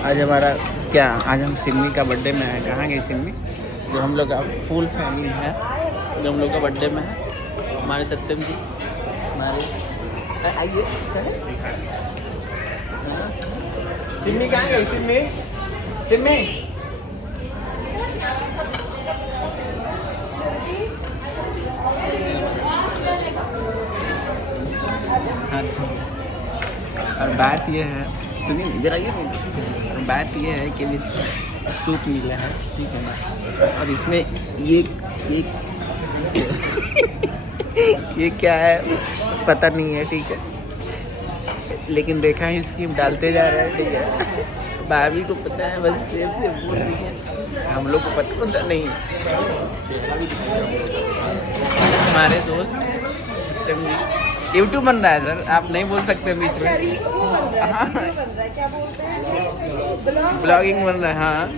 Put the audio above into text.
आज हमारा क्या, आज हम सिमी का बर्थडे में है। कहाँ गई सिमी? जो हम लोग का फुल फैमिली है, जो हम लोग का बर्थडे में है। हमारे सत्यम जी, हमारे आइए। सिमी कहाँ गई? सिमी, सिमी और बात ये है, सुनिए इधर आइए। और बात ये है कि सूप मिला है, ठीक है ना, और इसमें ये ये क्या है पता नहीं है, ठीक है, लेकिन देखा है स्कीम डालते जा रहे हैं, ठीक है। भाभी को पता है, बस सेब से बोल रही है, हम लोग को पता नहीं। हमारे दोस्त यूट्यूब बन रहा है सर, आप नहीं बोल सकते बीच में। ब्लॉगिंग बन रहा है, हाँ।